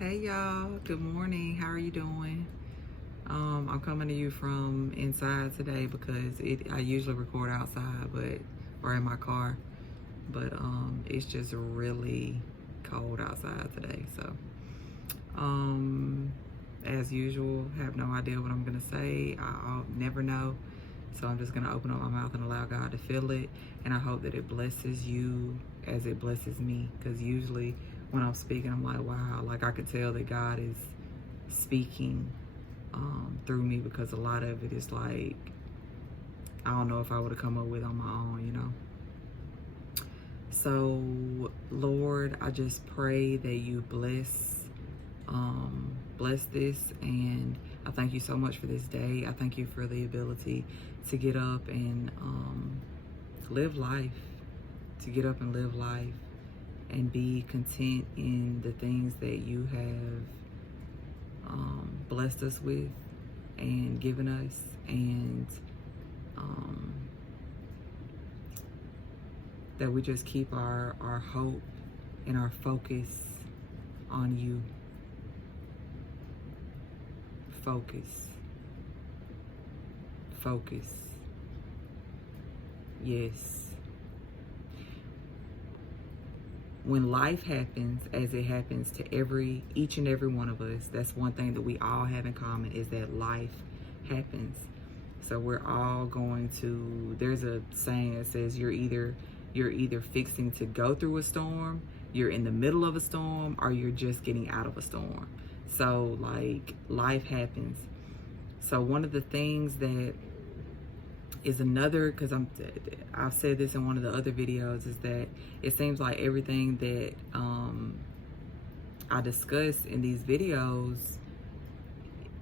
Hey y'all, good morning. How are you doing? I'm coming to you from inside today because I usually record outside or in my car, but it's just really cold outside today. So um as usual, have no idea what I'm gonna say. I'll never know. So I'm just gonna open up my mouth and allow God to fill it, and I hope that it blesses you as it blesses me. Because usually when I'm speaking, I'm like, wow, like I could tell that God is speaking through me, because a lot of it is like I don't know if I would have come up with on my own. So Lord, I just pray that you bless this, and I thank you so much for this day. I thank you for the ability to get up and live life, to get up and live life and be content in the things that you have blessed us with and given us, and that we just keep our hope and our focus on you. Focus. Focus. Yes. When life happens, as it happens to each and every one of us, that's one thing that we all have in common, is that life happens. So we're all going to, there's a saying that says you're either fixing to go through a storm, you're in the middle of a storm, or you're just getting out of a storm. So like life happens. So one of the things that is another, because I've said this in one of the other videos, is that it seems like everything that I discuss in these videos,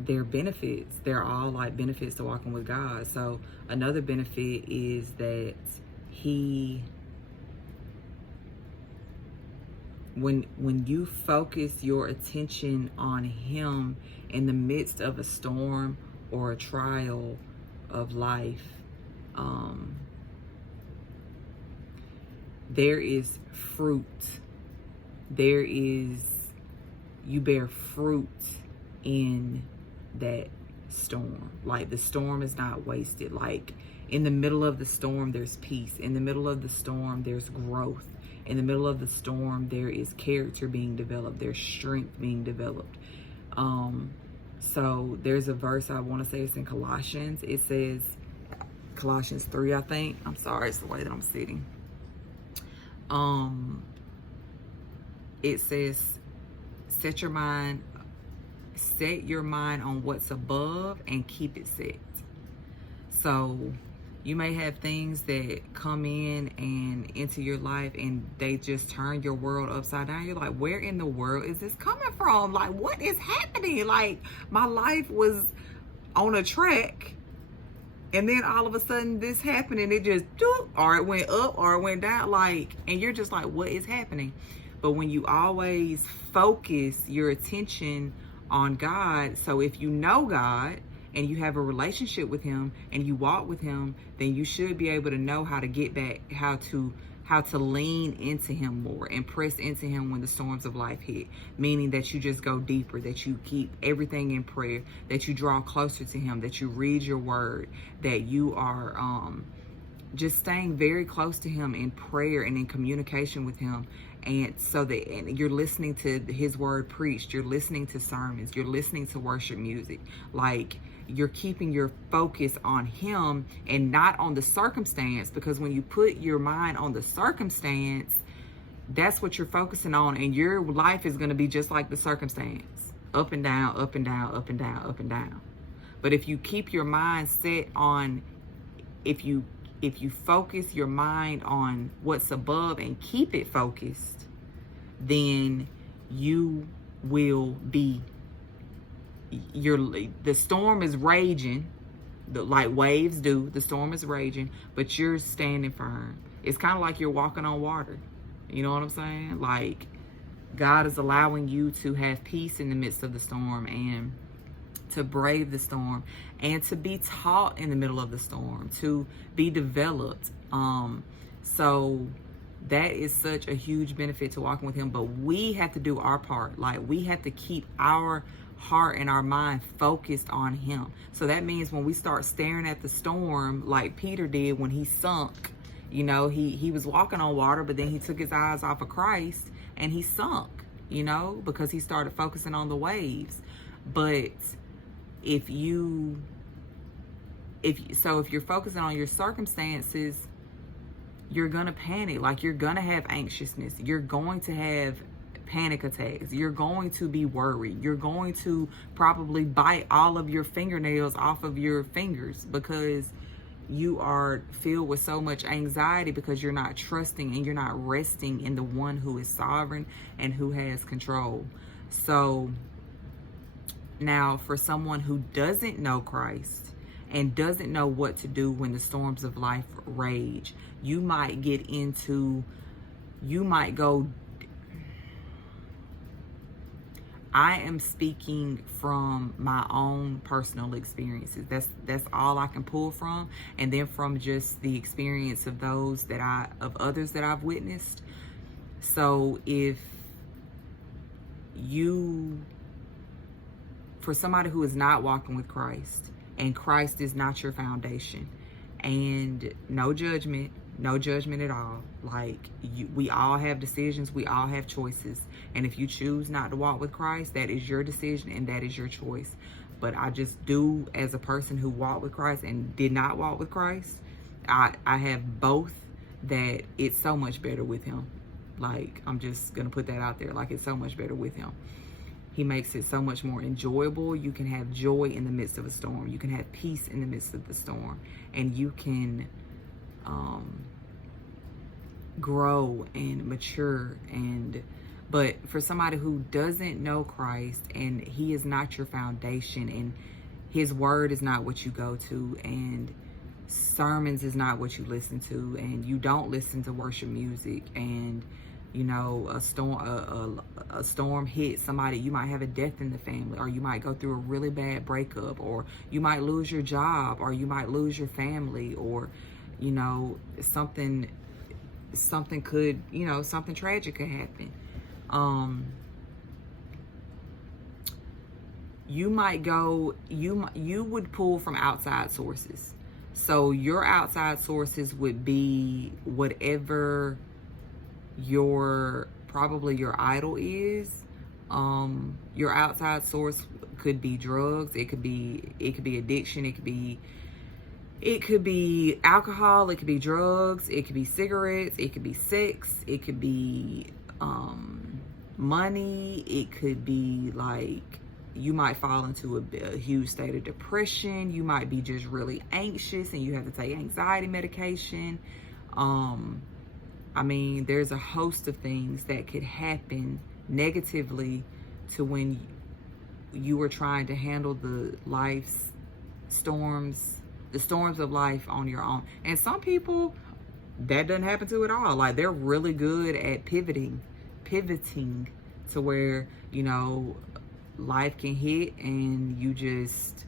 they're benefits. They're all like benefits to walking with God. So another benefit is that when you focus your attention on him in the midst of a storm or a trial of life, there is fruit. You bear fruit in that storm. Like the storm is not wasted. Like in the middle of the storm, there's peace. In the middle of the storm, there's growth. In the middle of the storm, there is character being developed. There's strength being developed. So there's a verse, I want to say it's in Colossians. It says, Colossians 3, I think. I'm sorry, it's the way that I'm sitting. It says, set your mind on what's above and keep it set. So you may have things that come in and into your life and they just turn your world upside down. You're like, where in the world is this coming from? Like, what is happening? Like, my life was on a track, and then all of a sudden this happened, and it just, or it went up or it went down. Like, and you're just like, what is happening? But when you always focus your attention on God, so if you know God and you have a relationship with him and you walk with him, then you should be able to know how to get back, how to lean into him more and press into him when the storms of life hit. Meaning that you just go deeper, that you keep everything in prayer, that you draw closer to him, that you read your word, that you are just staying very close to him in prayer and in communication with him. And so that you're listening to his word preached, you're listening to sermons, you're listening to worship music. Like, you're keeping your focus on him and not on the circumstance, because when you put your mind on the circumstance, that's what you're focusing on, and your life is going to be just like the circumstance, up and down, up and down, up and down, up and down. But if you keep your mind set on, if you focus your mind on what's above and keep it focused, then you will be, the storm is raging, like waves do, the storm is raging, but you're standing firm. It's kind of like you're walking on water. You know what I'm saying? Like, God is allowing you to have peace in the midst of the storm, and to brave the storm, and to be taught in the middle of the storm, to be developed. So That is such a huge benefit to walking with him. But we have to do our part. Like, we have to keep our heart and our mind focused on him. So that means when we start staring at the storm like Peter did when he sunk, you know, he was walking on water, but then he took his eyes off of Christ and he sunk, you know, because he started focusing on the waves. But if you're focusing on your circumstances, you're gonna panic. Like, you're gonna have anxiousness, you're going to have panic attacks, you're going to be worried, you're going to probably bite all of your fingernails off of your fingers because you are filled with so much anxiety, because you're not trusting and you're not resting in the one who is sovereign and who has control. So now, for someone who doesn't know Christ and doesn't know what to do when the storms of life rage, you might go, I am speaking from my own personal experiences. That's all I can pull from, and then from just the experience of others that I've witnessed. So for somebody who is not walking with Christ, and Christ is not your foundation, and no judgment at all. Like, we all have decisions, we all have choices. And if you choose not to walk with Christ, that is your decision and that is your choice. But I just do, as a person who walked with Christ and did not walk with Christ, I have both, that it's so much better with him. Like, I'm just gonna put that out there. Like, it's so much better with him. He makes it so much more enjoyable. You can have joy in the midst of a storm. You can have peace in the midst of the storm. And you can grow and mature. But for somebody who doesn't know Christ, and he is not your foundation, and his word is not what you go to, and sermons is not what you listen to, and you don't listen to worship music, and you know, a storm hits somebody, you might have a death in the family, or you might go through a really bad breakup, or you might lose your job, or you might lose your family, or, you know, something could, you know, something tragic could happen. You would pull from outside sources. So your outside sources would be whatever probably your idol is. Your outside source could be drugs, it could be addiction, it could be alcohol, it could be drugs, it could be cigarettes, it could be sex, it could be money, it could be like, you might fall into a huge state of depression, you might be just really anxious and you have to take anxiety medication. I mean, there's a host of things that could happen negatively to when you are trying to handle the storms of life on your own. And some people, that doesn't happen to at all. Like, they're really good at pivoting to where, you know, life can hit and you just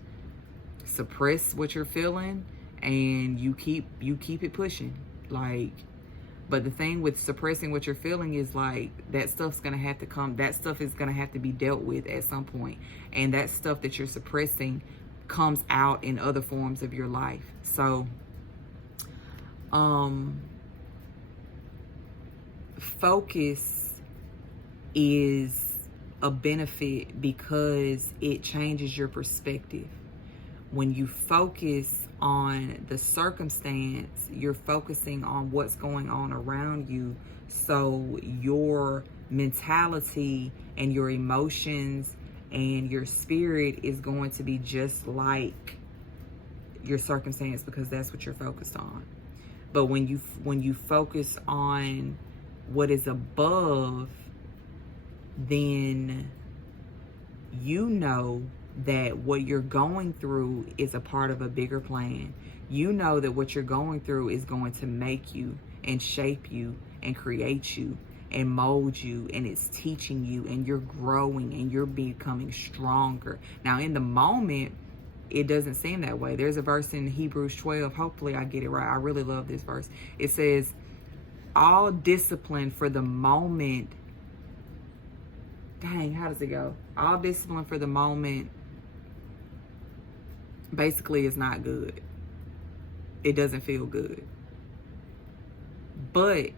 suppress what you're feeling and you keep it pushing. Like, but the thing with suppressing what you're feeling is, like, that stuff is going to have to be dealt with at some point. And that stuff that you're suppressing comes out in other forms of your life. So, focus is a benefit because it changes your perspective. When you focus on the circumstance, you're focusing on what's going on around you. So your mentality and your emotions and your spirit is going to be just like your circumstance, because that's what you're focused on. But when you focus on what is above, then you know that what you're going through is a part of a bigger plan. You know that what you're going through is going to make you and shape you and create you and mold you, and it's teaching you, and you're growing and you're becoming stronger. Now, in the moment, it doesn't seem that way. There's a verse in Hebrews 12, hopefully I get it right. I really love this verse. It says, all discipline for the moment. Dang, how does it go? All discipline for the moment basically is not good. It doesn't feel good. But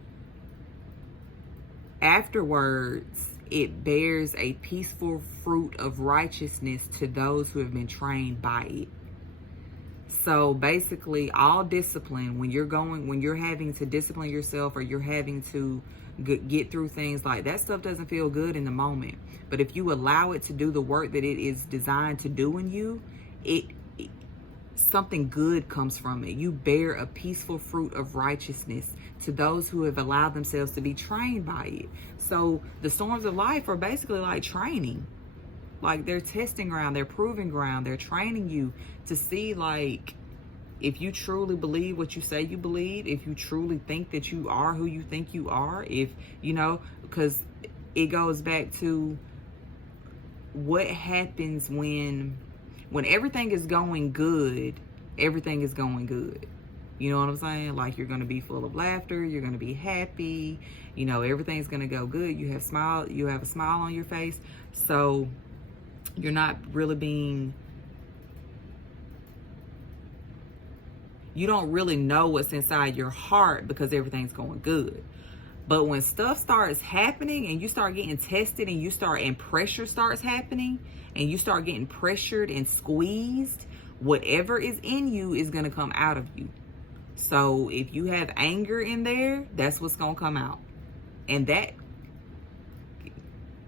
afterwards, it bears a peaceful fruit of righteousness to those who have been trained by it. So basically, all discipline, when you're having to discipline yourself, or you're having to get through things, like that stuff doesn't feel good in the moment. But if you allow it to do the work that it is designed to do in you, something good comes from it. You bear a peaceful fruit of righteousness to those who have allowed themselves to be trained by it. So the storms of life are basically like training. Like, they're testing ground, they're proving ground, they're training you to see, like, if you truly believe what you say you believe, if you truly think that you are who you think you are, if, you know, because it goes back to what happens when everything is going good, everything is going good. You know what I'm saying? Like, you're going to be full of laughter, you're going to be happy, you know, everything's going to go good. You have a smile on your face. So you're not really you don't really know what's inside your heart because everything's going good. But when stuff starts happening and you start getting tested and pressure starts happening and you start getting pressured and squeezed, whatever is in you is going to come out of you. So if you have anger in there, that's what's going to come out. And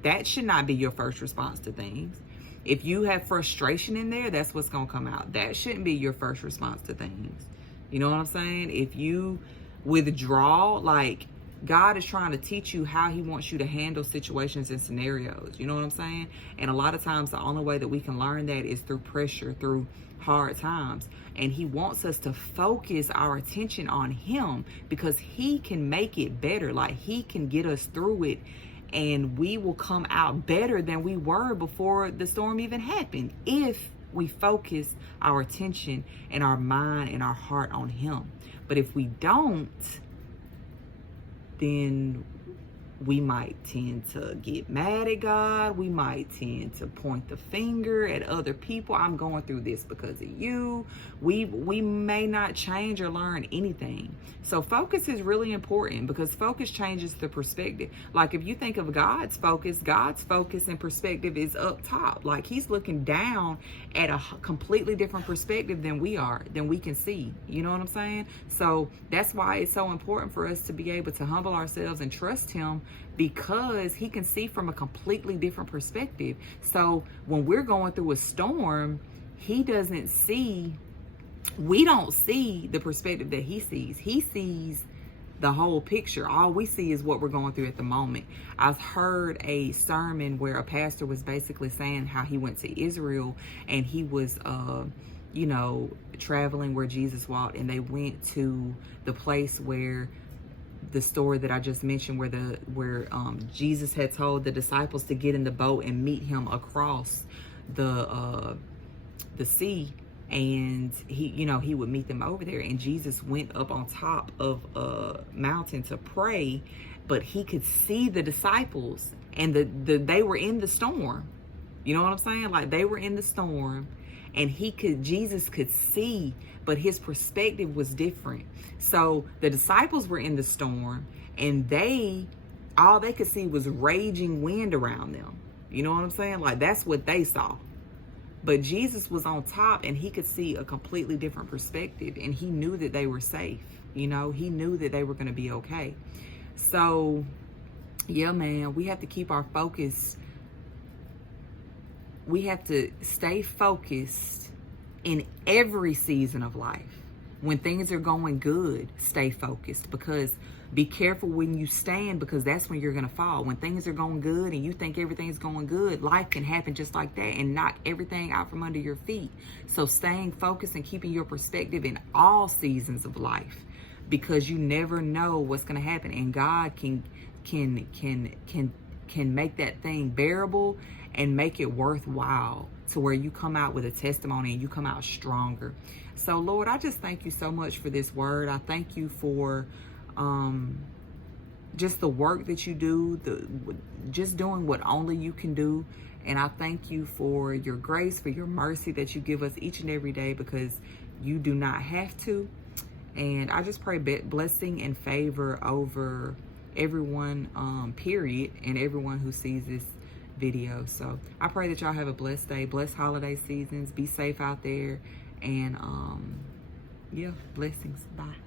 that should not be your first response to things. If you have frustration in there, that's what's going to come out. That shouldn't be your first response to things. You know what I'm saying? If you withdraw, like, God is trying to teach you how he wants you to handle situations and scenarios. You know what I'm saying? And a lot of times the only way that we can learn that is through pressure, through hard times. And he wants us to focus our attention on him because he can make it better. Like, he can get us through it. And we will come out better than we were before the storm even happened if we focus our attention and our mind and our heart on him. But if we don't, then we might tend to get mad at God. We might tend to point the finger at other people. I'm going through this because of you. We may not change or learn anything. So focus is really important because focus changes the perspective. Like, if you think of God's focus and perspective is up top. Like, he's looking down at a completely different perspective than we can see. You know what I'm saying? So that's why it's so important for us to be able to humble ourselves and trust him, because he can see from a completely different perspective. So when we're going through a storm, we don't see the perspective that he sees. He sees the whole picture. All we see is what we're going through at the moment. I've heard a sermon where a pastor was basically saying how he went to Israel and he was traveling where Jesus walked, and they went to the place where the story that I just mentioned, where Jesus had told the disciples to get in the boat and meet him across the sea, and he would meet them over there. And Jesus went up on top of a mountain to pray, but he could see the disciples, and they were in the storm. You know what I'm saying? Like, they were in the storm, and Jesus could see, but his perspective was different. So the disciples were in the storm, and all they could see was raging wind around them. You know what I'm saying? Like, that's what they saw. But Jesus was on top, and he could see a completely different perspective, and he knew that they were safe. He knew that they were going to be okay. So, yeah, man, we have to keep our focus. We have to stay focused in every season of life. When things are going good, stay focused, because be careful when you stand, because that's when you're going to fall. When things are going good and you think everything's going good, life can happen just like that and knock everything out from under your feet. So staying focused and keeping your perspective in all seasons of life, because you never know what's going to happen, and God can make that thing bearable and make it worthwhile, to where you come out with a testimony and you come out stronger. So, Lord, I just thank you so much for this word. I thank you for just the work that you do, just doing what only you can do. And I thank you for your grace, for your mercy that you give us each and every day, because you do not have to. And I just pray blessing and favor over everyone, period, and everyone who sees this video. So I pray that y'all have a blessed day, blessed holiday seasons, be safe out there, and yeah, blessings. Bye.